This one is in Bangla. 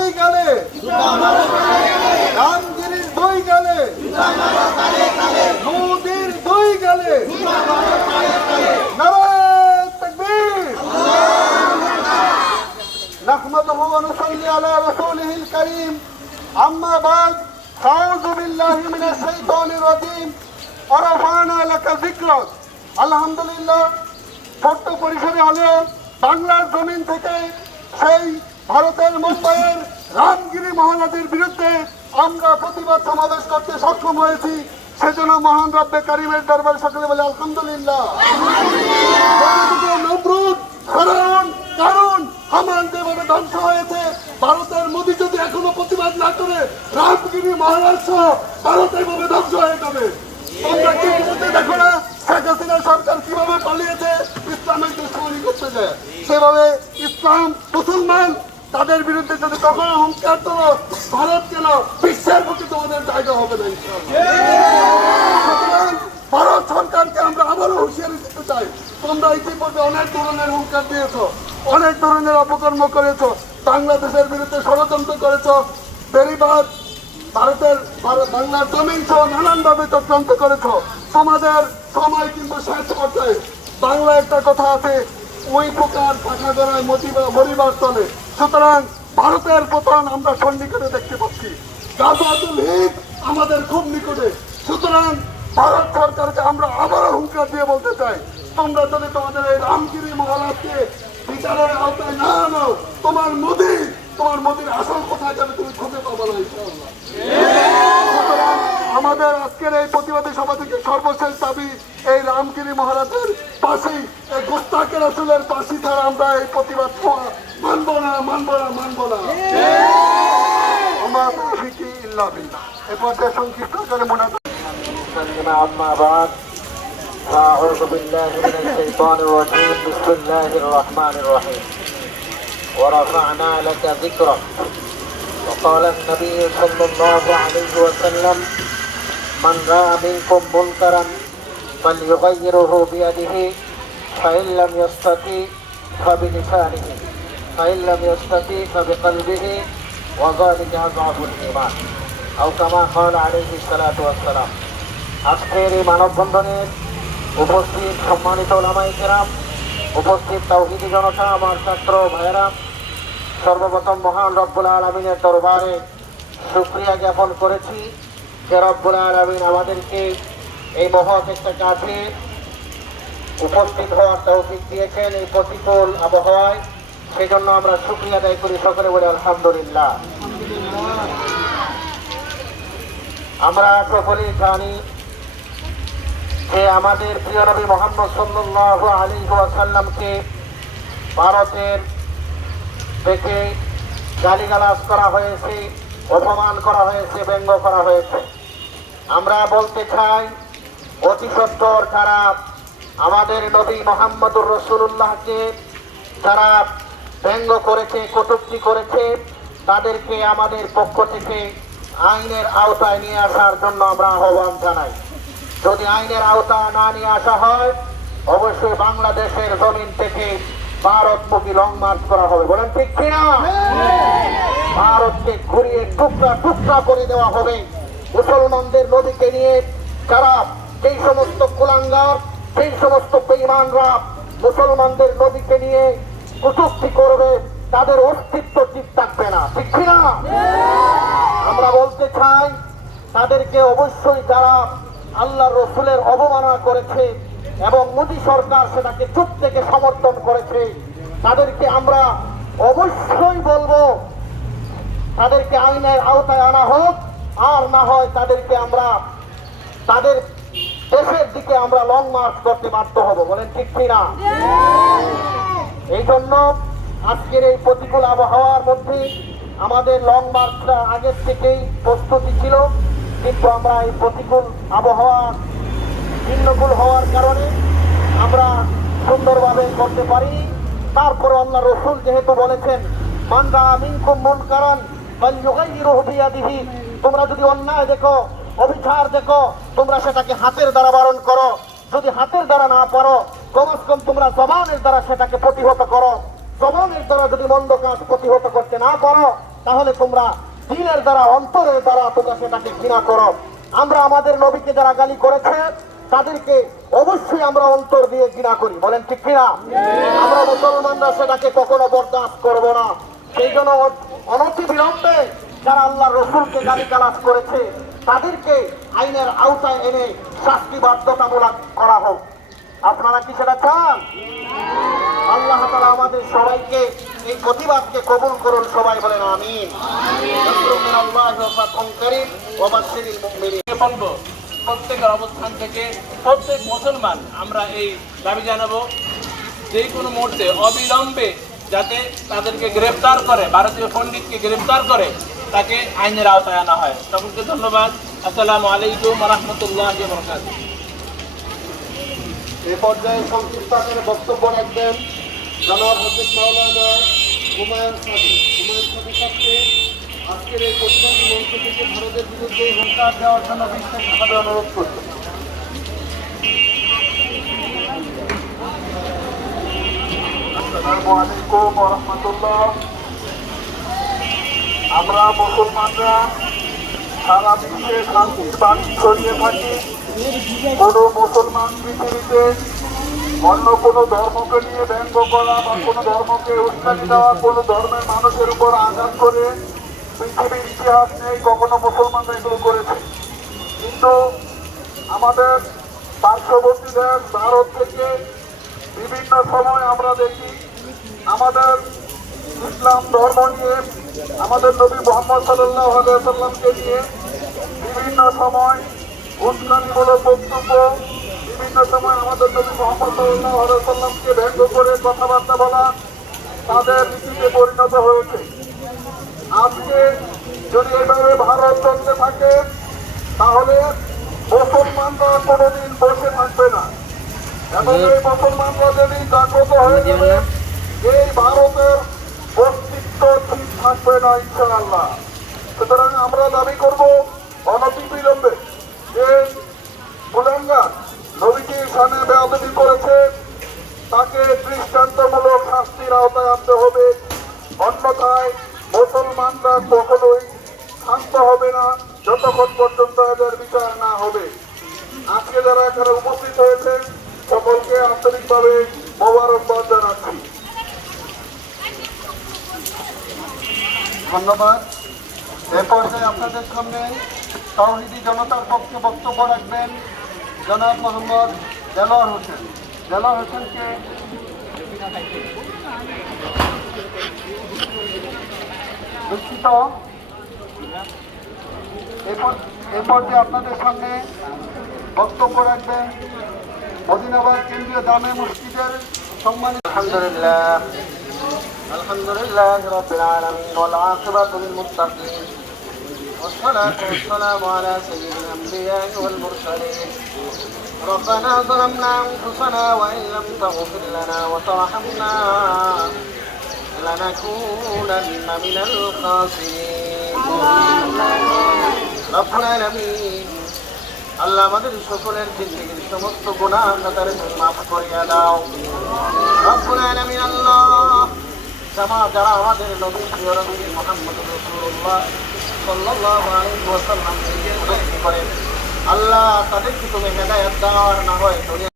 বৈকালে রামগিরির বৈকালে মোদির বৈকালে نحمده ونصلي على رسوله الكريم أما بعد أعوذ بالله من الشيطان الرجيم ورفعنا لك ذكرك الحمد لله ছোট্ট পরিসরে হলেও বাংলার জমিন থেকে সেই ভারতের মুম্বাইয়ের রামগিরি মহানদীর বিরুদ্ধে আমরা প্রতিবাদ সমাবেশ করতে সক্ষম হয়েছি। সেজন্য মহান রব্বে কারিমের দরবার সকলে বলে, আলহামদুলিল্লাহ। ধ্বংস হয়েছে। ভারতের মোদী যদি এখনও প্রতিবাদ না করে, রামগিরি মহারাজ সহ ভারত এইভাবে ধ্বংস হয়ে যাবে। তোমরা কি করতে দেখো না শেখ হাসিনা সরকার কীভাবে পালিয়েছে ইসলামের দুশ্মনী করতে যায় সেভাবে ইসলাম মুসলমান তাদের বিরুদ্ধে যদি কখনো হুঙ্কার তোলো, ভারত কেন বিশ্বের প্রতি তোমাদের জায়গা হবে না ভারত সরকারকে আমরা আবারও হুঁশিয়ারি দিতে চাই। তোমরা ইতিপূর্বে অনেক ধরনের হুঙ্কার দিয়েছ, অনেক ধরনের অপকর্ম করেছ, বাংলাদেশের বিরুদ্ধে ষড়যন্ত্র করেছ বেরিবাদ ভারতের, ভারত- বাংলার জমিন সহ নানানভাবে চক্রান্ত করেছ। তোমাদের সময় কিন্তু শেষ পর্যায়ে বাংলা একটা কথা আছে ওই প্রকার পাখা গড়ায় মরিবার চলে সুতরাং ভারতের পতন আমরা সন্নিকটে দেখতে পাচ্ছি। গাজাতুল হিদ আমাদের খুব নিকটে। সুতরাং ভারত সরকারকে আমরা আবারও হুঙ্কার দিয়ে বলতে চাই, তোমরা যদি তোমাদের এই রামগিরি মহারাজকে বিচারের আওতায় না আনো তোমার মোদি, তোমার মোদির আসল কোথায় যাবে তুমি খুঁজে পাবো না আমাদের আজকের এই প্রতিবাদী সভা থেকে সর্বশেষ দাবি, এই রামগিরি মহারাজের পাশেই গোস্তাকের আসলের পাশে ছাড়া আমরা এই প্রতিবাদ মানবো না মানবো না মানবো না আমার তৌফিকি ইল্লা বিল্লাহ এ পর্যায়ে সংক্ষিপ্ত করে মনে ثم أما بعد فأعوذ بالله من الشيطان الرجيم بسم الله الرحمن الرحيم ورفعنا لك ذكرك وقال النبي صلى الله عليه وسلم من رأى منكم منكرا فليغيره بيده فإن لم يستطيع فبلسانه فإن لم يستطيع فبقلبه وذلك أضعف الإيمان أو كما قال عليه الصلاة والسلام আজকের এই মানববন্ধনের উপস্থিত সম্মানিত ওলামাই কেরাম উপস্থিত তৌহিদি জনতা আমার ছাত্র ভাইয়েরা সর্বপ্রথম মহান রব্বুল আলমিনের দরবারে সুক্রিয়া জ্ঞাপন করেছি যে রব্বুল আলমিন আমাদেরকে এই মহৎ একটা কাজে উপস্থিত হওয়ার তৌফিক দিয়েছেন এই প্রতিকূল আবহাওয়ায় সেই জন্য আমরা সুক্রিয়া আদায় করি সকলে বলে আলহামদুলিল্লাহ। আমরা সকলেই জানি যে আমাদের প্রিয় নবী মোহাম্মদ সাল্লাল্লাহু আলাইহি ওয়াসাল্লামকে ভারতের থেকে গালিগালাজ করা হয়েছে, অপমান করা হয়েছে, ব্যঙ্গ করা হয়েছে। আমরা বলতে চাই, অতি সত্তর যারা আমাদের নবী মোহাম্মদুর রসুল্লাহকে যারা ব্যঙ্গ করেছে, কটুক্তি করেছে, তাদেরকে আমাদের পক্ষ থেকে আইনের আওতায় নিয়ে আসার জন্য আমরা আহ্বান জানাই। যদি আইনের আওতা না নিয়ে আসা হয়, অবশ্যই বাংলাদেশের জমিন থেকে ভারতমুখী লং মার্চ করা হবে। বলেন ঠিক কিনা? ভারতকে ঘুরিয়ে টুকরা টুকরা করে দেওয়া হবে। মুসলমানদের নদীকে নিয়ে যারা সেই সমস্ত কুলাঙ্গার সেই সমস্ত বেইমানরা মুসলমানদের নদীকে নিয়ে কটূক্তি করবে তাদের অস্তিত্ব ঠিক থাকবে না। ঠিক কিনা? আমরা বলতে চাই তাদেরকে অবশ্যই যারা আল্লাহ রসুলের অবমাননা করেছে এবং মোদী সরকার সেটাকে চুপ থেকে সমর্থন করেছে তাদেরকে আমরা অবশ্যই বলব তাদেরকে আইনের আওতায় আনা হোক আর না হয় তাদেরকে আমরা তাদের দেশের দিকে আমরা লং মার্চ করতে বাধ্য হব। বলেন ঠিক কিনা? এই জন্য আজকের এই প্রতিকূল আবহাওয়ার মধ্যে আমাদের লং মার্চটা আগের থেকেই প্রস্তুতি ছিল। কিন্তু আমরা এই প্রতিকূল আবহাওয়া ভিন্নকুল হওয়ার কারণে আমরা সুন্দরভাবে করতে পারি। তারপরে আল্লাহ রসুল যেহেতু বলেছেন মানরা মিনকুম মন কারণ দিহি তোমরা যদি অন্যায় দেখো, অবিচার দেখো, তোমরা সেটাকে হাতের দ্বারা বারণ করো। যদি হাতের দ্বারা না পারো কমস কম তোমরা জবানের দ্বারা সেটাকে প্রতিহত করো। জবানের দ্বারা যদি মন্দ কাজ প্রতিহত করতে না পারো তাহলে তোমরা দিনের দ্বারা অন্তরের দ্বারা তোমরা সেটাকে ঘৃণা করো। আমরা আমাদের নবীকে যারা গালি করেছে তাদেরকে অবশ্যই আমরা অন্তর দিয়ে ঘৃণা করি। বলেন ঠিক কিনা? আমরা মুসলমানরা সেটাকে কখনো বরদাস্ত করব না। সেই জন্য অনতি বিলম্বে যারা আল্লাহ রসুলকে গালি গালাজ করেছে তাদেরকে আইনের আওতায় এনে শাস্তি বাধ্যতামূলক করা হোক। আপনারা কি সেটা চান? আল্লাহ তালা আমাদের সবাইকে এই প্রতিবাদকে কবুল করুন, সবাই বলেন আমিন। প্রত্যেকের অবস্থান থেকে প্রত্যেক মুসলমান আমরা এই দাবি জানাব, যে কোনো মুহূর্তে অবিলম্বে যাতে তাদেরকে গ্রেফতার করে, ভারতীয় পণ্ডিতকে গ্রেফতার করে, তাকে আইনের আওতায় আনা হয়। সকলকে ধন্যবাদ। আসসালামু আলাইকুম রহমতুল্লাহ বরকাত এ পর্যায়ে সংক্ষিপ্ত আকারে বক্তব্য রাখবেন জনাব হজরত মাওলানা হুমায়ুন সাদি। হুমায়ুন সাদি সাহেবকে আজকের এই প্রতিবাদী মঞ্চ থেকে ভারতের বিরুদ্ধে হুঙ্কার দেওয়ার জন্য বিশেষভাবে অনুরোধ করছি আসসালামু আলাইকুম রহমতুল্লাহ। আমরা মুসলমানরা সারা বিশ্বে শান্তির বাণী ছড়িয়ে থাকি। কোনো মুসলমান পৃথিবীতে অন্য কোনো ধর্মকে নিয়ে ব্যঙ্গ করা বা কোনো ধর্মকে উস্কানি দেওয়া, কোনো ধর্মের মানুষের উপর আঘাত করে পৃথিবীর ইতিহাস নেই, কখনো মুসলমানরা এগুলো করেছে। কিন্তু আমাদের পার্শ্ববর্তী দেশ ভারত থেকে বিভিন্ন সময় আমরা দেখি, আমাদের ইসলাম ধর্ম নিয়ে আমাদের নবী মোহাম্মদ সাল্লাহ সাল্লামকে নিয়ে বিভিন্ন সময় উস্কানিমূলক বক্তব্য বিভিন্ন সময় আমাদের নবী মোহাম্মদ সাল্লামকে ব্যঙ্গ করে কথাবার্তা বলা তাদের নীতিতে পরিণত হয়েছে। আজকে যদি এভাবে ভারত চলতে থাকে তাহলে মুসলমানরা কোনোদিন বসে থাকবে না। এবং এই মুসলমানরা যদি জাগ্রত হয়ে যাবে এই ভারতের অস্তিত্ব ঠিক থাকবে না ইনশাআল্লাহ। সুতরাং আমরা দাবি করব অনতি বিলম্বে যে কুলাঙ্গা সামনে বেয়াদবি করেছে। তাকে দৃষ্টান্তমূলক শাস্তির আওতায় আনতে হবে। অন্যথায় মুসলমানরা কখনোই শান্ত হবে না, যতক্ষণ পর্যন্ত এদের বিচার না হবে। আজকে যারা এখানে উপস্থিত হয়েছেন, সকলকে আন্তরিকভাবে মোবারকবাদ জানাচ্ছি। ধন্যবাদ। এ পর্যায়ে আপনাদের সামনে তাওহিদি জনতার পক্ষে বক্তব্য রাখবেন জনাব মোহাম্মদ দেলোয়ার হোসেন। দেলোয়ার হোসেনকে দুঃখিত। এ পর্যায়ে আপনাদের সামনে বক্তব্য রাখবেন মদিনাবাদ কেন্দ্রীয় দামে মসজিদের সম্মানিত আলহামদুলিল্লাহ। আলহামদুলিল্লাহ। রবিল আলমিন والصلاة والسلام على سيد الأنبياء والمرسلين ربنا ظلمنا أنفسنا وإن لم تغفر لنا وترحمنا لنكونن من الخاسرين رب العالمين আল্লাহ আমাদের সকলের জিন্দগির সমস্ত গুণা খাতার তুমি মাফ করিয়া দাও রব্বুল আলামিন আল্লাহ জামা যারা আমাদের নবী প্রিয় নবী মুহাম্মদ রাসূলুল্লাহ আল্লাহ তাদেরকে তুমি হেদায়ত দাও আর না হয়।